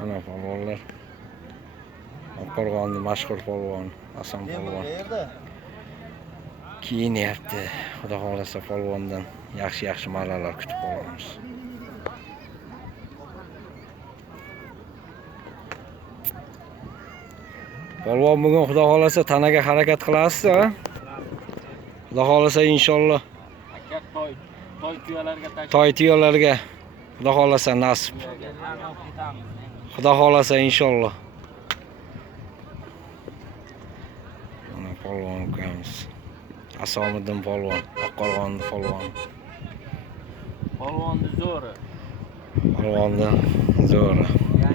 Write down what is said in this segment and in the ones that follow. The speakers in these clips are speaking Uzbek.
Ana polvonlar. Oqqo'rg'onning mashhur polvon Hasan polvon. Kiyinyapti. Xudo xolasa polvondan yaxshi marralar kutib qolamiz. Polvon bugun xudo xolasa tanaga harakat qilasiz-a? Xudo xolasa inshaalloh. Toy tuyalarga xudo xolasa nasib. Xudo xolasa inshaalloh. Mana polvon ukamiz. Asomiddin polvon, Oqqo'rg'onning polvoni. Polvonni zo'ri. Polvondan zo'ri.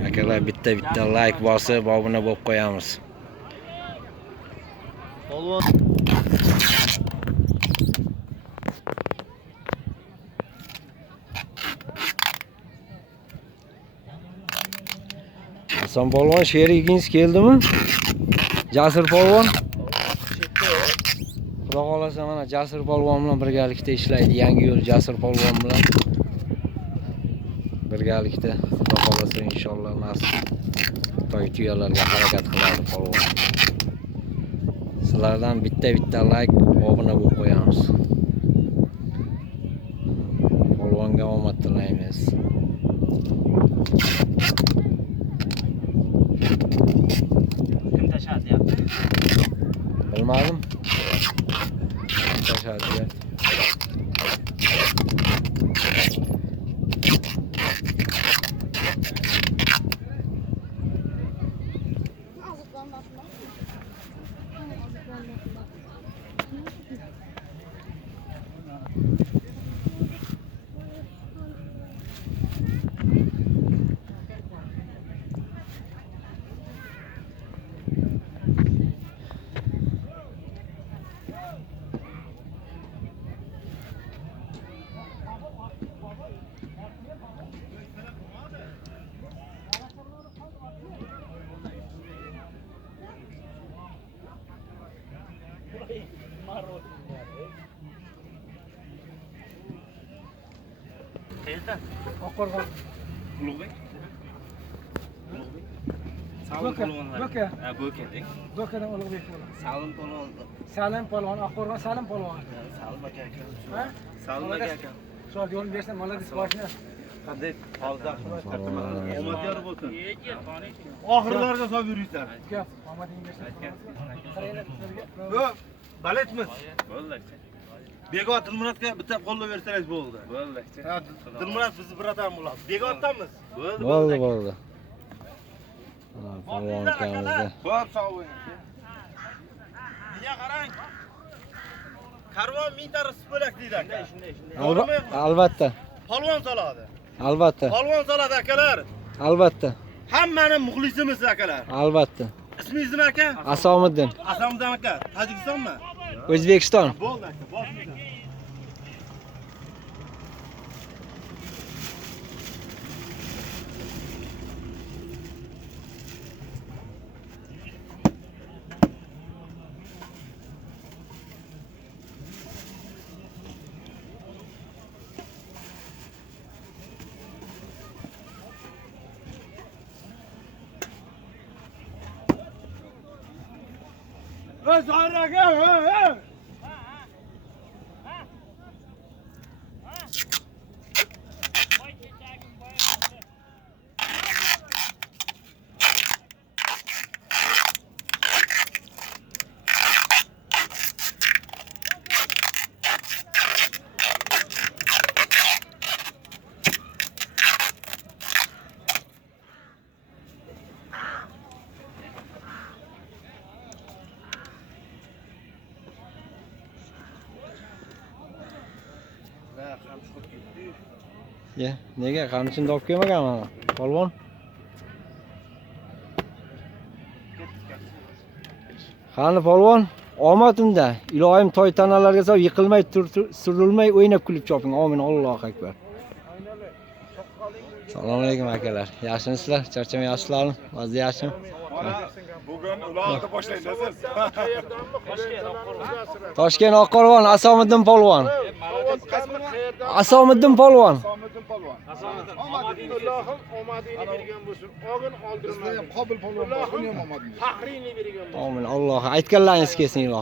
Akalar bitta like bosib, obuna bo'lib qo'yamiz. Polvon Hasan polvon sherigingiz keldimi? Jasur polvon. Xudo xolasa mana Jasur polvon bilan birgalikda ishlaydi. Yangi yo'l Jasur polvon bilan birgalikda xudo xolasa inshaalloh nasib. Toy tuyalarga harakat qiladi polvon. Sizlardan bitta like, obuna bo'lib qo'yamiz. Polvonga omad tilaymiz. kim tashlatyapti? Bilmadim. Tashlatyapti. Oqqo'rg'on. Ulug'bek. Bo'ka. Ha, Bo'ka deng. Bo'kadan Ulug'bek bo'ladi. Salim polvon. Salim polvon, Oqqo'rg'on Salim polvon. Salim aka. Ha? Salim aka. Shu yo'l bersan, malades boshni. Qanday hozir omad yor bo'lsin. Oxirlarga solib yuribsan. Gap, omading bersan. Baletmiz. Bo'ldi. Begod Dilmuratga bitta qo'llab bersangiz bo'ldi. Bo'ldi. Ha, Dilmurat bizni biratan bo'ladi. Begoddamiz. Bo'ldi. Polvon ukamizda. Xo'p, sog' bo'ling. Menga qarang. Karvon mingta rizq bo'lak deydi aka. Albatta. Polvon soladi. Albatta. Polvon soladi akalar. Albatta. Hammani muxlisimiz akalar. Albatta. Ismingiz nima aka? Asomiddin. Asomiddin aka. Tojikistonmi? O'zbekiston. Bo'ldi aka, boshlaymiz. Zohir aka, Ya, nega qamchini olib kelmaganman polvon? Qani polvon, omad unda. Ilohim toy tanalarga solib yiqilmay, surilmay o'ynab kulib choping. Amin. Allohu akbar. Assalomu alaykum akalar. Yaxshimisizlar? Charchamayapsizlarmi? Mazza yaxshimi? bugun ularni boshlaysiz. Toshkent Oqqo'rg'on Asomiddin polvon. Asomiddin polvon. Allohim omadingni bergan bo'lsin. Og'in oldirmasin. Qobil polvon bor, uni ham omadingni. Faxringni bergan bo'lsin. Amin. Alloh aytganlaringiz kelsin ilohim.